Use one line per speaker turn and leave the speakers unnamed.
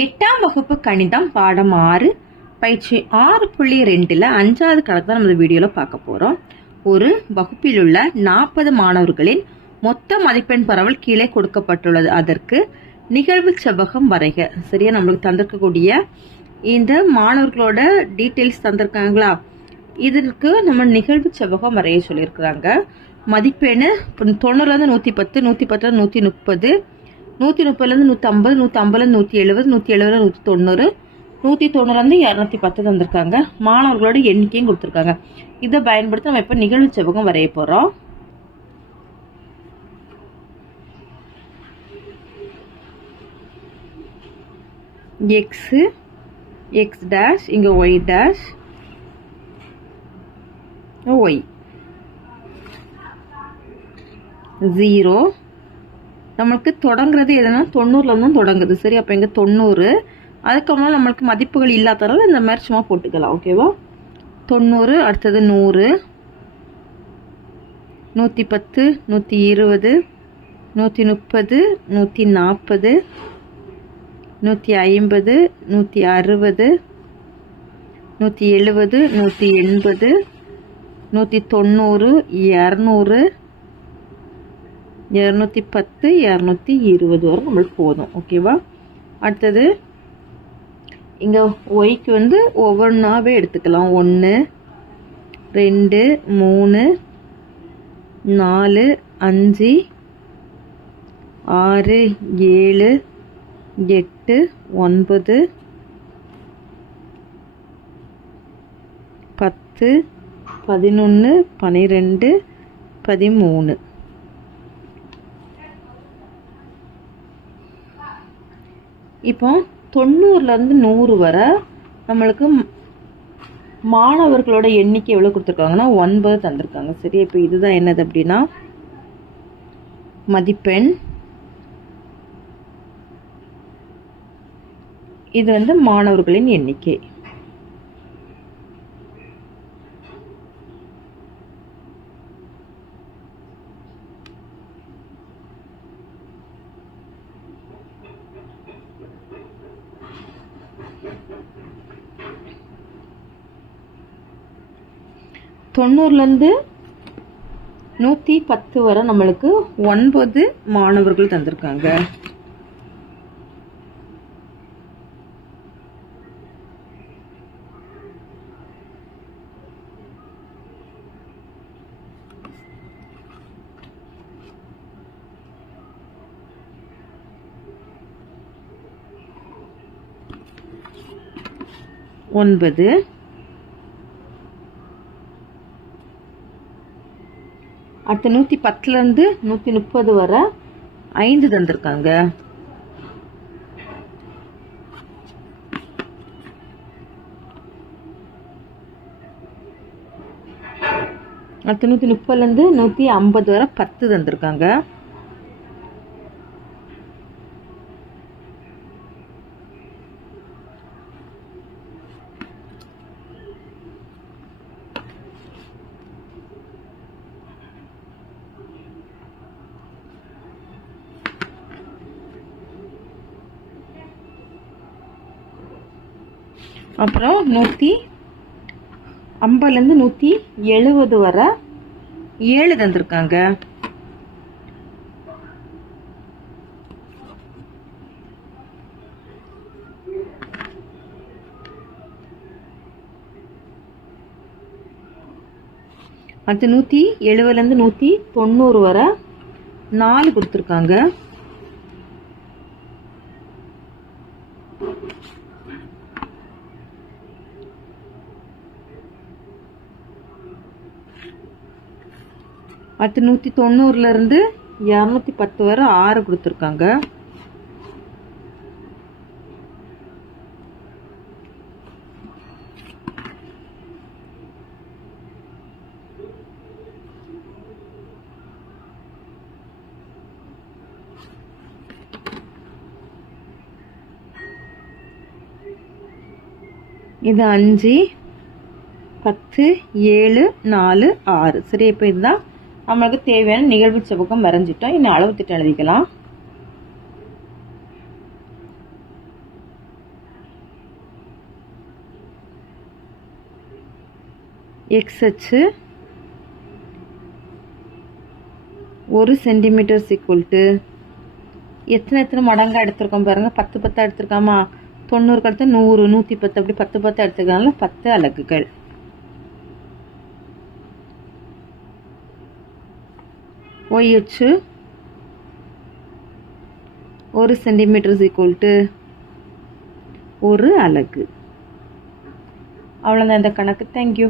எட்டாம் வகுப்பு கணிதம் பாடம் ஆறு பயிற்சி ஆறு புள்ளி ரெண்டில் அஞ்சாவது கணக்கு தான் நம்ம வீடியோவில் பார்க்க போகிறோம் ஒரு வகுப்பில் உள்ள நாற்பது மாணவர்களின் மொத்த மதிப்பெண் பரவல் கீழே கொடுக்கப்பட்டுள்ளது. அதற்கு நிகழ்வு செவ்வகம் வரைக. சரியா? நம்மளுக்கு தந்திருக்கக்கூடிய இந்த மாணவர்களோட டீட்டெயில்ஸ் தந்திருக்காங்களா? இதற்கு நம்ம நிகழ்வு செவ்வகம் வரைய சொல்லியிருக்கிறாங்க. மதிப்பெண் தொண்ணூறுலேருந்து நூற்றி பத்து நூற்றி பத்து நூற்றி முப்பது நூற்றி முப்பதுலேருந்து நூற்றி ஐம்பது நூற்றி ஐம்பதுலேருந்து நூற்றி எழுபது நூற்றி எழுபதுல நூற்றி தொண்ணூறு நூற்றி தொண்ணூறுலேருந்து இரநூத்தி பத்து தந்திருக்காங்க. மாணவர்களோட எண்ணிக்கையும் கொடுத்துருக்காங்க. இதை பயன்படுத்தி நம்ம இப்போ நிகழ்வு செவ்வகம் வரைய போகிறோம் எக்ஸு எக்ஸ் டேஷ் இங்கே ஒய் டேஷ் ஒய் ஜீரோ நம்மளுக்கு தொடங்குறது எதுனா தொண்ணூறுல தான் தொடங்குது. சரி அப்போ இங்கே தொண்ணூறு. அதுக்கப்புறம் நம்மளுக்கு மதிப்புகள் இல்லாதனால இந்த மாதிரி சும்மா போட்டுக்கலாம் ஓகேவா? தொண்ணூறு அடுத்தது நூறு. நூற்றி பத்து நூற்றி இருபது நூற்றி முப்பது நூற்றி நாற்பது நூற்றி ஐம்பது நூற்றி அறுபது நூற்றி எழுபது நூற்றி எண்பது நூற்றி தொண்ணூறு இரநூறு இரநூத்தி பத்து இரநூத்தி இருபது வரை நம்மளுக்கு போதும். ஓகேவா அடுத்தது இங்கே ஒய்க்கு வந்து ஒவ்வொன்றாவே எடுத்துக்கலாம். ஒன்று ரெண்டு மூணு நாலு அஞ்சு ஆறு ஏழு எட்டு ஒன்பது பத்து பதினொன்று பன்னிரெண்டு பதிமூணு. இப்போ தொண்ணூறுலேருந்து நூறு வரை நம்மளுக்கு மாணவர்களோட எண்ணிக்கை எவ்வளோ கொடுத்துருக்காங்கன்னா ஒன்பது தந்திருக்காங்க. சரி இப்போ இதுதான் என்னது அப்படின்னா மதிப்பெண். இது வந்து மாணவர்களின் எண்ணிக்கை. தொண்ணூறுலேருந்து நூற்றி பத்து வரை நம்மளுக்கு ஒன்பது மாணவர்கள் தந்திருக்காங்க. ஒன்பது அடுத்து நூற்றி பத்துலேருந்து நூற்றி முப்பது வர ஐந்து தந்திருக்காங்க. அடுத்து நூற்றி முப்பதுலேருந்து நூற்றி ஐம்பது வரை பத்து தந்திருக்காங்க. அப்புறம் நூற்றி ஐம்பதுலேருந்து நூற்றி எழுபது வர ஏழு தந்திருக்காங்க. அடுத்து நூற்றி எழுபதுலேருந்து நூற்றி தொண்ணூறு வரை நாலு கொடுத்துருக்காங்க. அடுத்து நூற்றி தொண்ணூறுலேருந்து இரநூத்தி பத்து வரை ஆறு கொடுத்துருக்காங்க. இது அஞ்சு பத்து ஏழு நாலு ஆறு. சரி இப்போ இதுதான் நம்மளுக்கு தேவையான நிகழ்வு செவ்வகம் வரைஞ்சிட்டோம். இன்னும் அளவு திட்டம் எழுதிக்கலாம். எக்ஸ் அச்சு ஒரு சென்டிமீட்டர் ஈக்குவல் எத்தனை எத்தனை மடங்காக எடுத்திருக்கோம் பாருங்கள் பத்து பத்தாக எடுத்திருக்காமா? தொண்ணூறு கழுத்து நூறு நூற்றி பத்து. அப்படி பத்து பத்தாக எடுத்துருக்கனால பத்து அலகுகள். ஒய் அச்சு ஒரு சென்டிமீட்டர் ஈக்குவல் டு ஒரு அலகு. அவ்வளோதான் இந்த கணக்கு. தேங்க்யூ